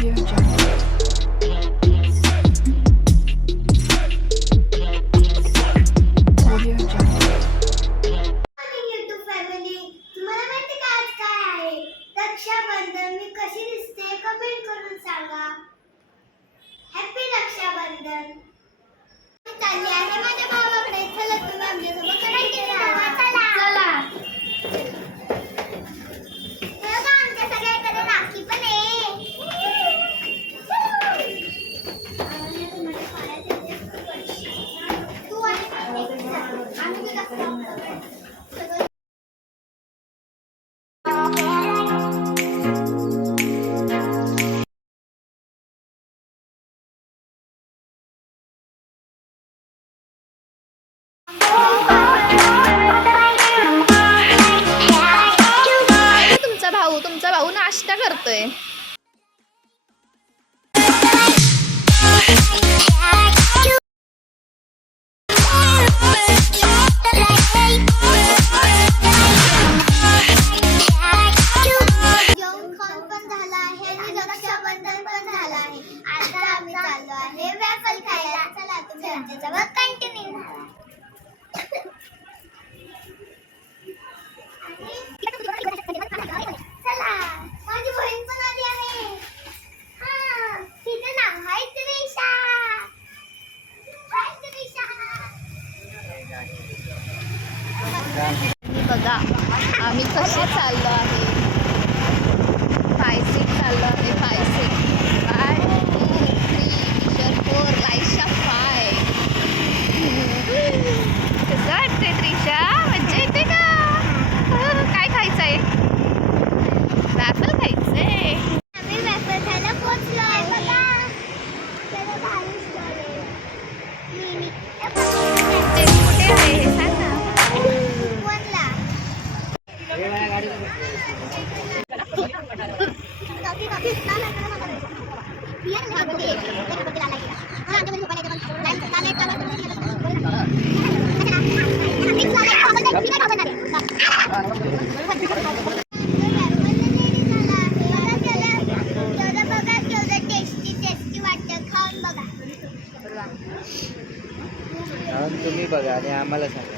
Audio Jungle. Audio Jungle. YouTube family, तुम्हाला माहिती का आज काय आहे? रक्षाबंधन. मी कशी दिसते कमेंट करून सांगा. हॅपी रक्षाबंधन. मी चालली आहे माझ्या भावाकडे. चला तुम्ही आमच्यासोबत कनेक्ट राहा. चला. हे बघा, आमच्या सगळ्याकडे राखी पण आहे. तू आणि आम्ही कसं तुमचा भाऊ नाश्ता करतोय. जेवण खाऊन पण झालं आहे आणि रक्षाबंधन पण झालं आहे. आता आम्ही चाललो आहे वेफल खायला. चला तुम्ही आमच्यासोबत कंटिन्यू चला. माझी बहीण पण आली आहे. तिचं नाव आहे त्रिशा. बघा आम्ही कसे चाललो आहे. पायसे चाललो आहे. पायसे 1 2 3 4 लाईशा 5. कसं वाटतंय त्रिशा? मज्जा येते का? काय खायचं आहे? वॅफल खायचंय. आम्ही वेफल खायला पोहोचलो आहे. बघा त्याला भारी स्टॉल आहे. मिनी ते कुठे आहे हे सांग ना. वनला. तुम्ही बघा आणि आम्हाला सांगा.